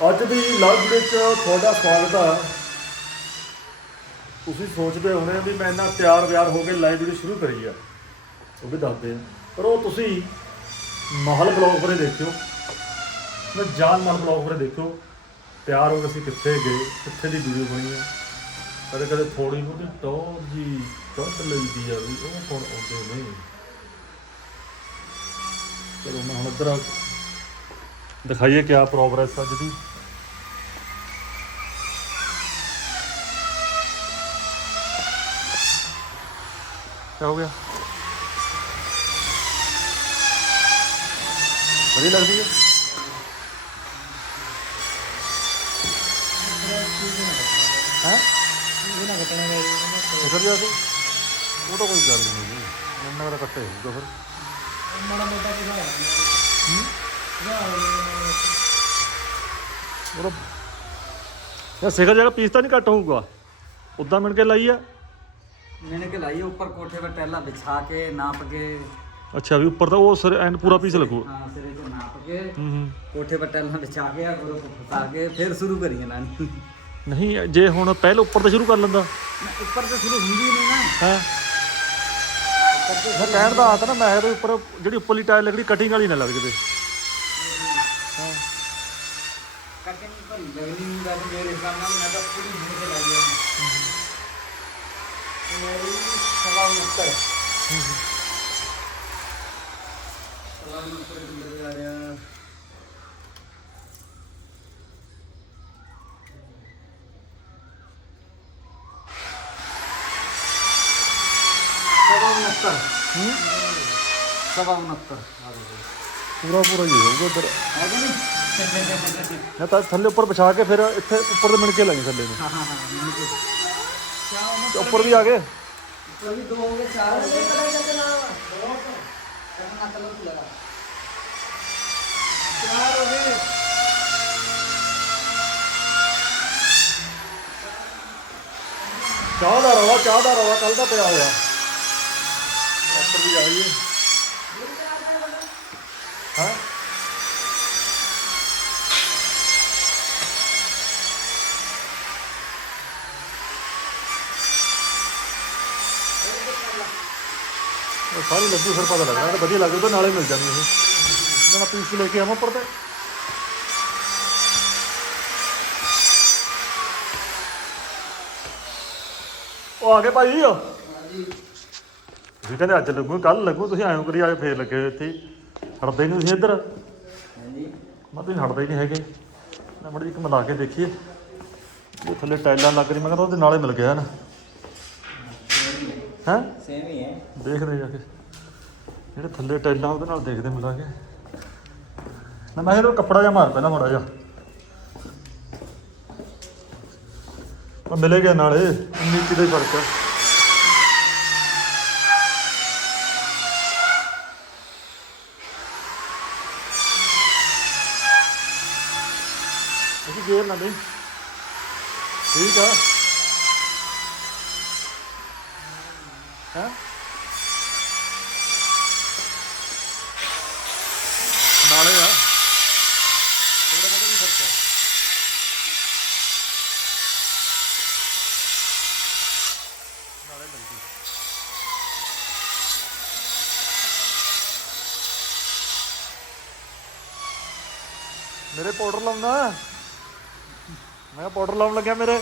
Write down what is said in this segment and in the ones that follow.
ਅੱਜ ਦੀ ਲਵ ਵਿੱਚ ਤੁਹਾਡਾ ਸਵਾਗਤ ਆ ਤੁਸੀਂ ਸੋਚਦੇ ਹੋਣੇ ਵੀ ਮੈਂ ਇੰਨਾ ਤਿਆਰ ਵਿਆਰ ਹੋ ਕੇ ਲਾਈਵ ਵੀਡੀਓ ਸ਼ੁਰੂ ਕਰੀ ਆ। ਉਹ ਵੀ ਦੱਸਦੇ ਆ। ਪਰ ਉਹ ਤੁਸੀਂ ਮਹਲ ਬਲੌਗ ਬਾਰੇ ਦੇਖਿਓ। ਮੈਂ ਜਾਨ ਮਹਲ ਬਲੌਗ ਬਾਰੇ ਦੇਖਿਓ। ਤਿਆਰ ਹੋ ਕੇ ਅਸੀਂ ਕਿੱਥੇ ਗਏ, ਕਿੱਥੇ ਦੀ ਵੀਡੀਓ ਬਣੀ ਆ। ਕਦੇ ਕਦੇ ਥੋੜੀ ਬਹੁਤੀ ਟੌਰ ਜੀ ਕੱਢ ਲਈਦੀ ਆ ਵੀ ਉਹ ਕੋਣ ਆਉਂਦੇ ਨਹੀਂ ਚਲੋ ਮੈਂ ਹੁਣ ਇੱਧਰ ਦਿਖਾਈਏ ਕਿਆ ਪ੍ਰੋਗਰੈਸ ਅੱਜ ਦੀ ਕਿਆ ਹੋ ਗਿਆ ਵਧੀਆ ਲੱਗਦੀ ਹੈ ਹੈ ਇਹ ਨਾ ਕੱਟਣਾ ਗਏ ਇਧਰ ਜਾ ਕੇ ਉਹ ਤਾਂ ਕੋਈ ਗੱਲ ਨਹੀਂ ਜੀ ਮੈਨੂੰ ਮੇਰਾ ਕੱਟੇ ਹੋਊਗਾ ਫਿਰ ਮਾੜਾ ਮੋਟਾ ਕਿਹਦਾ ਉਹ ਯਾ ਸਿਖਰ ਜਗ੍ਹਾ ਪੀਸ ਤਾਂ ਨਹੀਂ ਘੱਟ ਹੋਊਗਾ ਉਦਾਂ ਮਿਣ ਕੇ ਲਾਈ ਆ मैंने के लाई ऊपर कोठे पर टेला बिछा के नाप के ਅੱਛਾ ਵੀ ਉੱਪਰ ਤਾਂ ਉਹ ਸਿਰ ਐਨ ਪੂਰਾ ਪੀਸ ਲੱਗੂ हाँ सिरे को नाप के ਹੂੰ ਹੂੰ कोठे पर टेला बिछा के गुरु को फंसा के फिर शुरू करिए नानी ਨਹੀਂ ਜੇ ਹੁਣ ਪਹਿਲਾਂ ਉੱਪਰ ਤੋਂ ਸ਼ੁਰੂ ਕਰ ਲੈਂਦਾ ऊपर से शुरू हुई नहीं ना ਹੈ ਮੈਂ ਕਹਿਣ ਦਾ ਆਤਾ ਨਾ ਮੈਂ ਇਹਦੇ ਉੱਪਰ ਜਿਹੜੀ ਉੱਪਰਲੀ ਟਾਇਲ ਲੱਗਦੀ ਕਟਿੰਗ ਵਾਲੀ ਨਾ ਲੱਗ ਜਵੇ ਕਰਕੇ ਨਹੀਂ ਭਰੀ ਲੱਗਣੀ ਨਹੀਂ ਦੱਸ ਮੇਰੇ ਹਿਸਾਬ ਨਾਲ ਮੈਂ ਤਾਂ ਪੂਰੀ ਜ਼ਿੰਦਗੀ ਚਲਾਈ ਹੈ ਮੇਰੀ ਸਲਾਮ ਮੁਕਤਰ ਸਲਾਮ ਮੁਕਤਰ ਕਿੰਦਰ ਜਾ ਰਿਹਾ। ਸਵਾ 69 ਪੂਰਾ ਪੂਰਾ ਹੀ ਹੋਊਗਾ ਉਧਰ ਆ ਗਿਆ ਨਹੀਂ ਨਾ ਤਾਂ ਥੱਲੇ ਉੱਪਰ ਵਿਛਾ ਕੇ ਫਿਰ ਇੱਥੇ ਉੱਪਰ ਦੇ ਮਣਕੇ ਲਾਈ ਥੱਲੇ ਨੂੰ। ਹਾਂ ਹਾਂ ਉੱਪਰ ਵੀ ਆ ਗਏ? ਚਾਹ ਦਾ ਰਵਾ ਚਾਹ ਦਾ ਰਵਾ ਕੱਲ ਦਾ ਪਿਆ ਹੋਇਆ। ਉੱਪਰ ਵੀ ਆ ਸਾਰੀ ਲੱਡੂ ਫਿਰ ਪਤਾ ਲੱਗਣਾ ਇਹ ਵਧੀਆ ਲੱਗਦਾ ਨਾਲੇ ਮਿਲ ਜਾਂਦੀ ਇਹ। ਜਣਾ ਪੀਸ ਲੈ ਕੇ ਆਵਾਂ ਉੱਪਰ ਤੇ। ਉਹ ਆ ਗਏ ਭਾਈ। ਤੁਸੀਂ ਕਹਿੰਦੇ ਅੱਜ ਲੱਗੂ ਕੱਲ ਲੱਗੂ, ਤੁਸੀਂ ਆਇਓ ਕਰੀ ਆਏ ਫੇਰ ਲੱਗੇ ਹੋਏ ਇੱਥੇ। ਹੀ। ਹਟਦੇ ਨਹੀਂ ਤੁਸੀਂ ਇੱਧਰ। ਮੈਂ ਤੁਸੀਂ ਹਟਦੇ ਹੀ ਨਹੀਂ ਹੈਗੇ। ਮੈਂ ਮੜੀ ਇੱਕ ਮਿਲਾ ਕੇ ਦੇਖੀਏ। ਇਹ ਥੱਲੇ ਟਾਈਲਾਂ ਲੱਗ ਰਹੀ ਮੈਂ ਕਹਿੰਦਾ ਉਹਦੇ ਨਾਲੇ ਮਿਲ ਗਿਆ ਨਾ ਹੈ? ਸੇਮ ਹੀ ਦੇਖਦੇ ਜਾ ਕੇ। ਜਿਹੜੇ ਥੱਲੇ ਟੈਲਾਂ ਉਹਦੇ ਨਾਲ ਦੇਖਦੇ ਮਿਲਾ ਕੇ। ਨਾ ਮੈਂ ਇਹਨੂੰ ਕੱਪੜਾ ਜਿਹਾ ਮਾਰ ਪੈਣਾ ਮਾੜਾ ਜਿਹਾ। ਉਹ ਮਿਲੇ ਗਿਆ ਨਾਲੇ? 19 ਕੀ ਫ਼ਰਕ। ਹੈ ਇਹ ਗੇਰ ਨਾ ਦੇ ਠੀਕ ਆ। ਪਾਊਡਰ ਲਾਉਂਦਾ ਮੈਂ ਪਾਊਡਰ ਲਾਉਣ ਲੱਗਿਆ ਮੇਰੇ।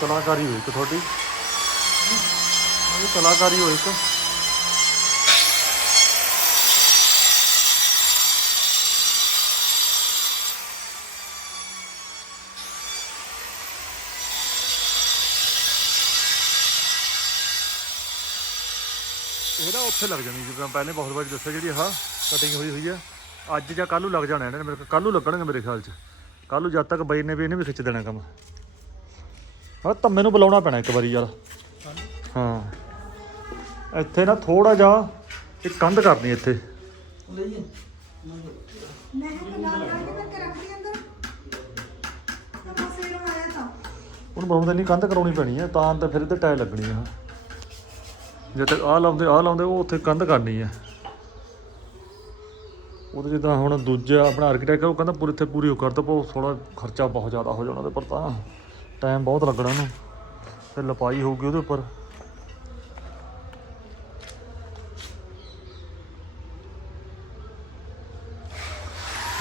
ਕਲਾਕਾਰੀ ਹੋਈ ਇੱਕ ਤੁਹਾਡੀ? ਇਹ ਕਲਾਕਾਰੀ ਹੋਈ ਇੱਕ। ਇਹਦਾ ਉੱਥੇ ਲੱਗ ਜਾਣੀ ਜਿਵੇਂ ਪਹਿਲੇ ਬਹੁਤ ਵਾਰੀ ਦੱਸਿਆ ਜਿਹੜੀ ਆਹ ਕਟਿੰਗ ਹੋਈ ਹੋਈ ਆ। ਅੱਜ ਜਾਂ ਕੱਲ ਨੂੰ ਲੱਗ ਜਾਣਾ ਇਹਨਾਂ ਨੇ ਮੇਰੇ ਕੱਲ। ਨੂੰ ਲੱਗਣਗੇ ਮੇਰੇ ਖਿਆਲ 'ਚ। ਕੱਲ ਨੂੰ ਜਦ ਤੱਕ ਬਾਈ ਨੇ ਵੀ ਇਹਨੇ ਵੀ ਖਿੱਚ ਦੇਣਾ ਕੰਮ। ਹਾਂ, ਤਾਂ ਮੈਨੂੰ ਬੁਲਾਉਣਾ ਪੈਣਾ ਇੱਕ ਵਾਰੀ ਯਾਰ। ਹਾਂ। ਇੱਥੇ ਨਾ ਥੋੜਾ ਜਿਹਾ ਇੱਕ ਕੰਧ ਕਰਨੀ ਇੱਥੇ। ਮੈਂ ਕਿਹਾ ਨਾਲ ਕਰਕੇ ਕਰਕੇ ਰੱਖ ਲਈ ਅੰਦਰ ਤਾਂ ਬਸ ਇਹ ਆਇਆ ਤਾਂ ਉਹਨੂੰ ਬਣਾਉਂਦੇ ਨਹੀਂ ਕੰਧ ਕਰਾਉਣੀ ਪੈਣੀ ਹੈ ਤਾਂ ਤਾਂ ਫਿਰ ਇਹਦੇ ਟਾਇਲ ਲੱਗਣੀ ਆ। ਜਦ ਤੱਕ ਆਹ ਲਾਉਂਦੇ ਆਹ ਲਾਉਂਦੇ, ਉਹ ਉੱਥੇ ਕੰਧ ਕਰਨੀ ਆ। ਉਹਦੇ ਜਿੱਦਾਂ ਹੁਣ ਦੂਜਾ ਆਪਣਾ ਆਰਕੀਟੈਕਟ ਉਹ ਕਹਿੰਦਾ ਪੂਰੀ ਇੱਥੇ ਪੂਰੀ ਉਹ ਕਰ ਦੋ, ਪਰ ਥੋੜਾ ਖਰਚਾ ਬਹੁਤ ਜ਼ਿਆਦਾ ਹੋ ਜਾਣਾ ਉਹਦੇ ਪਰ ਤਾਂ। ਟਾਈਮ ਬਹੁਤ ਲੱਗਣਾ ਉਹਨੂੰ ਤੇ ਲਪਾਈ ਹੋਊਗੀ ਉਹਦੇ ਉੱਪਰ।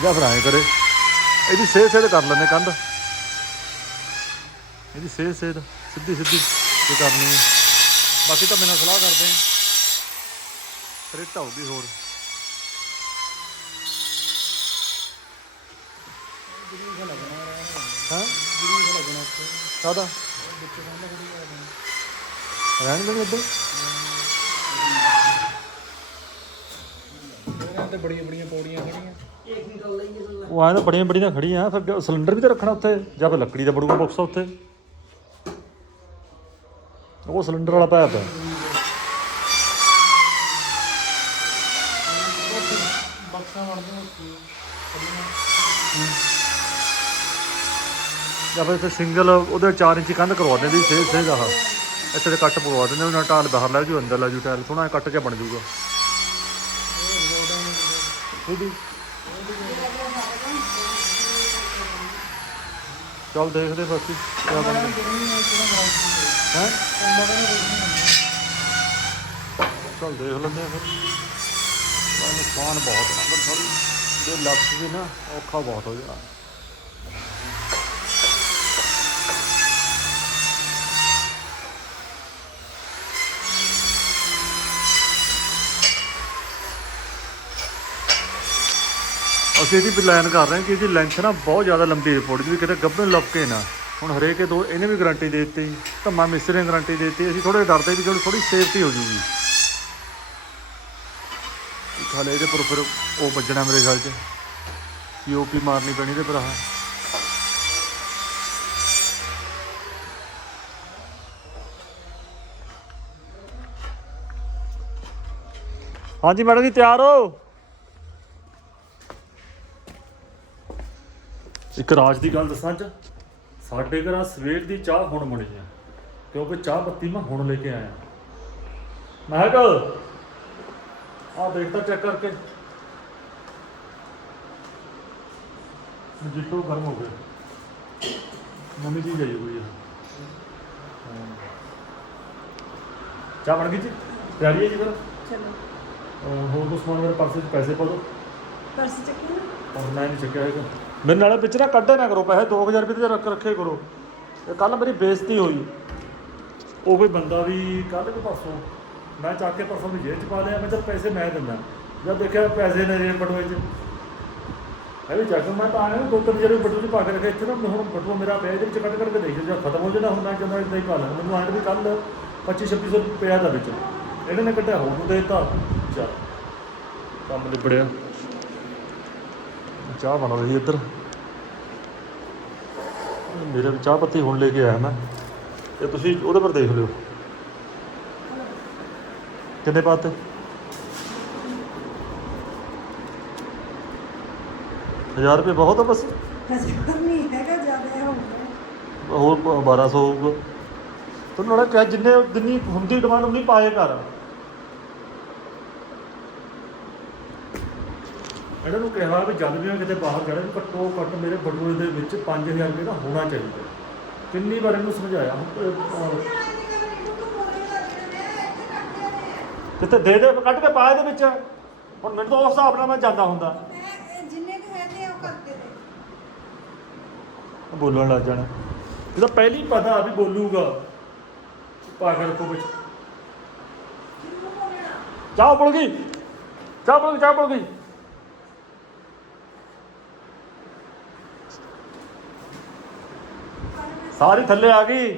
ਜਾਂ ਫਿਰ ਐਂ ਕਰੇ। ਇਹਦੀ ਸੇਧ ਸੇਧ ਕਰ ਲੈਂਦੇ ਕੰਧ। ਇਹਦੀ ਸੇਧ ਸੇਧ ਸਿੱਧੀ ਸਿੱਧੀ ਇਹ ਕਰਨੀ ਹੈ। ਬਾਕੀ ਤਾਂ ਬਿਨਾਂ ਸਲਾਹ ਕਰਦੇ ਹਾਂ ਫਿਰ ਇਹ ਢਾਊਗੀ ਹੋਰ। ਹਾਂ ਕਾਹਦਾ? ਰਹਿਣ ਦੇ ਇੱਧਰ ਇਹਨਾਂ ਤੇ ਬੜੀਆਂ ਬੜੀਆਂ ਪੌੜੀਆਂ ਖੜੀਆਂ। ਇੱਕ ਨਿਕਲ ਲਈਏ ਉਹ ਆਏ ਤਾਂ ਬੜੀਆਂ ਬੜੀਆਂ ਖੜੀਆਂ ਫਿਰ ਸਿਲੰਡਰ ਵੀ ਤਾਂ ਰੱਖਣਾ ਉੱਥੇ ਜਾਂ ਫਿਰ ਲੱਕੜੀ ਦਾ ਬੜੂਗਾ ਬਾਕਸ ਉੱਥੇ। ਉਹ ਸਿਲੰਡਰ ਵਾਲਾ ਪਾਇਆ ਪਿਆ ਬਕਸਾਂ ਬਣਦੀਆਂ। ਜਾਂ ਫਿਰ ਇੱਥੇ ਸਿੰਗਲ ਉਹਦੇ 4 ਇੰਚ ਕੰਧ ਕਰਵਾ ਦਿੰਦੇ ਸੇ ਸੇ ਆਹ ਇੱਥੇ ਤੇ ਕੱਟ ਪਵਾ ਦਿੰਦੇ, ਉਹਨਾਂ ਟਾਲ ਬਾਹਰ ਲੈ ਜੂ ਅੰਦਰ ਲੈ ਜੂ ਟਾਇਲ, ਸੋਹਣਾ ਕੱਟ ਜਿਹਾ ਬਣ ਜੂਗਾ ਉਹਦੀ ਚੱਲ ਦੇਖਦੇ ਬਾਕੀ, ਕਿਆ ਬਣਦਾ। ਹੈ? ਚੱਲ ਦੇਖ ਲੈਂਦੇ ਆ ਫਿਰ। ਨੁਕਸਾਨ ਬਹੁਤ ਹੈ ਪਰ ਥੋੜੀ ਜੇ ਲੱਗ ਜਵੇ ਨਾ, ਔਖਾ ਬਹੁਤ ਹੋ ਜਾਣਾ। ਅਸੀਂ ਇਹਦੀ ਪਲਾਨ ਕਰ ਰਹੇ ਹਾਂ ਕਿ ਇਹਦੀ ਲੈਂਥ ਨਾ ਬਹੁਤ ਜ਼ਿਆਦਾ ਲੰਬੀ ਰਿਪੋਰਟ ਦੀ ਵੀ ਕਿਤੇ ਗੱਭਣ ਲੱਗ ਕੇ ਨਾ। ਹੁਣ ਹਰੇਕ ਦੋ, ਇਹਨੇ ਵੀ ਗਾਰੰਟੀ ਦੇ ਦਿੱਤੀ, ਧੰਮਾ ਮਿਸਤਰੀ ਨੇ ਗਾਰੰਟੀ ਦੇ ਦਿੱਤੀ, ਅਸੀਂ ਥੋੜੇ ਡਰਦੇ ਵੀ ਚਲੋ ਥੋੜੀ ਸੇਫਟੀ ਹੋ ਜੂਗੀ। ਹਾਲੇ ਇਹਦੇ ਪਰ ਫਿਰ ਉਹ ਵੱਜਣਾ ਮੇਰੇ ਖਿਆਲ 'ਚ। ਪੀਓਪੀ ਮਾਰਨੀ ਪੈਣੀ ਤੇ ਭਰਾ ਹਾਂਜੀ ਮੈਡਮ ਜੀ, ਤਿਆਰ ਹੋ? ਇੱਕ ਰਾਜ ਦੀ ਗੱਲ ਦੱਸਾਂ ਅੱਜ। ਸਾਡੇ ਘਰਾਂ ਸਵੇਰ ਦੀ ਚਾਹ ਹੁਣ ਬਣੀ ਆ ਕਿਉਂਕਿ ਚਾਹ ਪੱਤੀ ਮੈਂ ਹੁਣ ਲੈ ਕੇ ਆਇਆ। ਮੈਂ ਕਿਹਾ ਆ ਦੇਖਦਾ ਚੈੱਕ ਕਰਕੇ। ਜਿੱਤੋ ਗਰਮ ਹੋ ਗਿਆ। ਨਵੀਂ ਚੀਜ਼ ਆਈ ਹੋਈ ਆ। ਚਾਹ ਬਣ ਗਈ ਜੀ? ਤਿਆਰੀ ਹੈ ਜੀ ਫਿਰ? ਚਲੋ। ਹੋਰ ਕੁਛ ਸਮਾਨ ਮੇਰੇ ਪਰਸੇ 'ਚ ਪੈਸੇ ਪਾ ਦਿਓ। ਪਰਸ ਚੱਕੀ ਨਾ? ਔਰ ਮੈਂ ਨਹੀਂ ਚੱਕਿਆ ਹੈਗਾ ਮੇਰੇ ਨਾਲੇ ਵਿੱਚ ਨਾ ਕੱਢਿਆ ਨਾ ਕਰੋ ਪੈਸੇ 2000 ਰੁਪਏ ਤੇ ਰੱਖ ਰੱਖੇ ਕਰੋ। ਇਹ ਕੱਲ ਮੇਰੀ ਬੇਇੱਜ਼ਤੀ ਹੋਈ। ਉਹ ਕੋਈ ਬੰਦਾ ਵੀ ਕੱਲ ਕੋ ਪਰਸੋਂ? ਮੈਂ ਚੱਕ ਕੇ ਪਰਸੋਂ ਦੀ ਜੇਬ ਚ ਪਾ ਲਿਆ, ਮੈਂ ਤਾਂ ਪੈਸੇ ਮੈਂ ਦਿੰਦਾ। ਜਦ ਦੇਖਿਆ ਪੈਸੇ ਨੇ ਰੇਲ ਬਟੂਏ ਚ। ਹੈ ਵੀ ਚੱਕ, ਮੈਂ ਤਾਂ ਆਇਆ, ਦੋ ਤਿੰਨ ਜਿਹੜੇ ਬਟੂਏ ਚ ਪਾ ਕੇ ਰੱਖੇ। ਇੱਥੇ ਨਾ ਹੁਣ ਬਟੂਆ ਮੇਰਾ ਪਿਆ, ਇਹਦੇ ਵਿੱਚ ਕੱਢ ਕੱਢ ਕੇ ਦੇਖ ਜਦ ਖਤਮ ਹੋ ਜਾਣਾ ਹੁਣ ਮੈਂ ਕਹਿੰਦਾ ਇਦਾਂ ਹੀ ਪਾ ਲਾਂ। ਮੈਨੂੰ ਆਇਆ ਵੀ ਕੱਲ 25 2600 ਰੁਪਏ ਦਾ ਵਿੱਚ। ਇਹਨਾਂ ਨੇ ਕੱਢਿਆ ਹੋਰ ਨੂੰ ਦੇਤਾ ਚੱਲ, ਕੰਮ ਨਿਬੜਿਆ। ਚਾਹ ਬਣ ਰਹੀ ਇੱਧਰ। ਮੇਰੇ ਵੀ ਚਾਹ ਪੱਤੀ ਹੁਣ ਲੈ ਕੇ ਆਇਆ ਮੈਂ। ਤੇ ਤੁਸੀਂ ਉਹਦੇ ਪਰ ਦੇਖ ਲਿਓ। ਕਿੰਨੇ ਪਾਤੇ ਹਜ਼ਾਰ ਰੁਪਏ ਬਹੁਤ ਆ ਬਸ। ਹਜ਼ਾਰ ਨਹੀਂ ਹੈਗਾ ਜ਼ਿਆਦਾ ਹੋਊਗਾ। ਹੋਰ 1200 ਹੋਊਗਾ ਤੁਹਾਨੂੰ ਨਾਲੇ ਕਿਹਾ ਜਿੰਨੇ ਜਿੰਨੀ ਹੁੰਦੀ ਡਿਮਾਂਡ ਉਨੀ ਪਾਏ ਕਰ ਇਹਨਾਂ ਨੂੰ ਕਿਹਾ ਵੀ ਜਦ ਵੀ ਮੈਂ ਕਿਤੇ ਬਾਹਰ ਜਾਣਾ ਵੀ ਘੱਟੋ ਘੱਟ ਮੇਰੇ ਬਟੂਏ ਦੇ ਵਿੱਚ 5000 ਰੁਪਏ ਦਾ ਹੋਣਾ ਚਾਹੀਦਾ। ਕਿੰਨੀ ਵਾਰ ਇਹਨੂੰ ਸਮਝਾਇਆ? ਹੁਣ, ਕਿਤੇ ਦੇ ਦੇ ਕੱਢ ਕੇ ਪਾ ਇਹਦੇ ਵਿੱਚ। ਹੁਣ ਮੈਨੂੰ ਤਾਂ ਉਸ ਹਿਸਾਬ ਨਾਲ ਮੈਂ ਜਾਂਦਾ ਹੁੰਦਾ। ਜਿੰਨੇ ਕੁ ਹੈਗੇ ਉਹ ਕਰਕੇ ਦੇ ਬੋਲਣ ਲੱਗ ਜਾਣਾ। ਇਹ ਪਹਿਲੀ ਪਤਾ ਵੀ ਬੋਲੂਗਾ। ਪਾ ਕੇ ਵਿੱਚ। ਚਾਹ ਬੋਲ ਗਈ। ਚਾਹ ਬੋਲ ਗਈ ਚਾਹ ਬੋਲ ਗਈ। ਸਾਰੀ ਥੱਲੇ ਆ ਗਈ।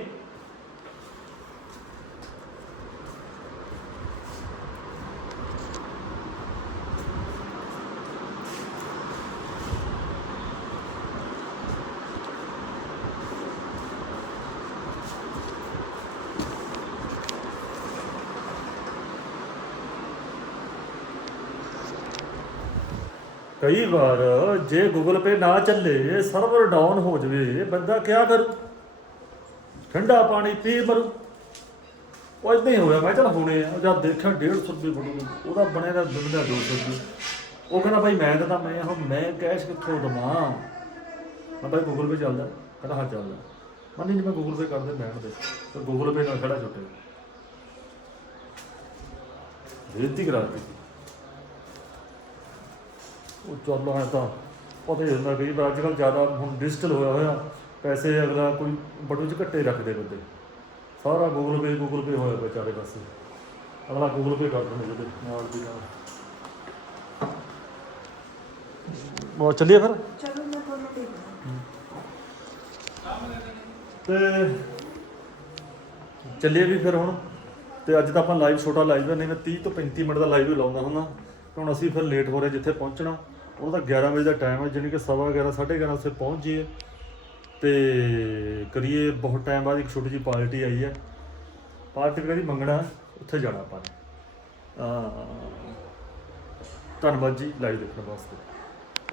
ਕਈ ਵਾਰ ਜੇ ਗੂਗਲ ਪੇ ਨਾ ਚੱਲੇ ਸਰਵਰ ਡਾਊਨ ਹੋ ਜਵੇ, ਬੰਦਾ ਕੀ ਕਰੂ? ਠੰਡਾ ਪਾਣੀ ਪੀ ਮਰੂ। ਉਹ ਇਦਾਂ ਹੀ ਹੋਇਆ, ਮੈਂ ਚਲ ਹੁਣੇ ਆ ਜਦ ਦੇਖਿਆ 150 ਰੁਪਏ ਬਣੂ ਉਹਦਾ ਬਣਿਆ ਦਾ ਦੁੱਧਾ 200 ਰੁਪਏ। ਉਹ ਕਹਿੰਦਾ ਭਾਈ ਮੈਂ ਤਾਂ ਮੈਂ ਹੁਣ ਮੈਂ ਕੈਸ਼ ਕਿੱਥੋਂ ਦਵਾਂ? ਮੈਂ ਭਾਈ ਗੂਗਲ ਪੇ ਚੱਲਦਾ, ਕਹਿੰਦਾ ਹਾਂ ਚੱਲਦਾ। ਮੈਂ ਨਹੀਂ ਮੈਂ ਗੂਗਲ ਪੇ ਕਰਦੇ ਬੈਠ ਦੇ। ਤੇ ਗੂਗਲ ਪੇ ਨਾਲ ਖੜਾ ਛੁੱਟੇ ਬੇਨਤੀ ਕਰਾ ਦਿੱਤੀ। ਉਹ ਚੱਲ ਹੈ ਤਾਂ, ਪਤਾ ਹੀ ਹੁੰਦਾ ਕਈ ਵਾਰ ਅੱਜ ਕੱਲ੍ਹ ਜ਼ਿਆਦਾ ਹੁਣ ਡਿਜੀਟਲ ਹੋਇਆ ਹੋਇਆ। ਪੈਸੇ ਅਗਲਾ ਕੋਈ ਬਟੂ ਚ ਘੱਟੇ ਰੱਖਦੇ ਬੰਦੇ। ਸਾਰਾ ਗੂਗਲ ਪੇ ਗੂਗਲ ਪੇ ਹੋਇਆ ਪਿਆ ਚਾਰੇ ਪਾਸੇ। ਅਗਲਾ ਗੂਗਲ ਪੇ ਕਰ ਦਿੰਦੇ ਜਿਹਦੇ ਨਾਲ ਦੀ ਨਾਲ। ਉਹ ਚੱਲੀਏ ਫਿਰ? ਚਲੋ ਮੈਂ ਤੁਹਾਨੂੰ ਦੇਖਦਾ ਤੇ ਚੱਲੀਏ ਵੀ ਫਿਰ ਹੁਣ। ਤੇ ਅੱਜ ਤਾਂ ਆਪਾਂ ਲਾਈਵ ਛੋਟਾ ਲਾਈਵ ਨਹੀਂ ਮੈਂ 30 ਤੋਂ 35 ਮਿੰਟ ਦਾ ਲਾਈਵ ਹੀ ਲਾਉਂਦਾ ਹੁੰਦਾ। ਹੁਣ ਅਸੀਂ ਫਿਰ ਲੇਟ ਹੋ ਰਹੇ ਜਿੱਥੇ ਪਹੁੰਚਣਾ। ਉਹਦਾ 11 ਵਜੇ ਦਾ ਟਾਈਮ ਹੈ ਜਾਣੀ ਕਿ ਸਵਾ 11 11:30 ਉੱਥੇ ਪਹੁੰਚ ਜਾਈਏ। ਤੇ ਕਰੀਏ ਬਹੁਤ ਟਾਈਮ ਬਾਅਦ ਇੱਕ ਛੋਟੀ ਜਿਹੀ ਪਾਰਟੀ ਆਈ ਹੈ। ਪਾਰਟੀ ਕਰੀ ਮੰਗਣਾ, ਉੱਥੇ ਜਾਣਾ ਆਪਾਂ ਨੇ। ਧੰਨਵਾਦ ਜੀ ਲਾਈਵ ਦੇਖਣ ਵਾਸਤੇ।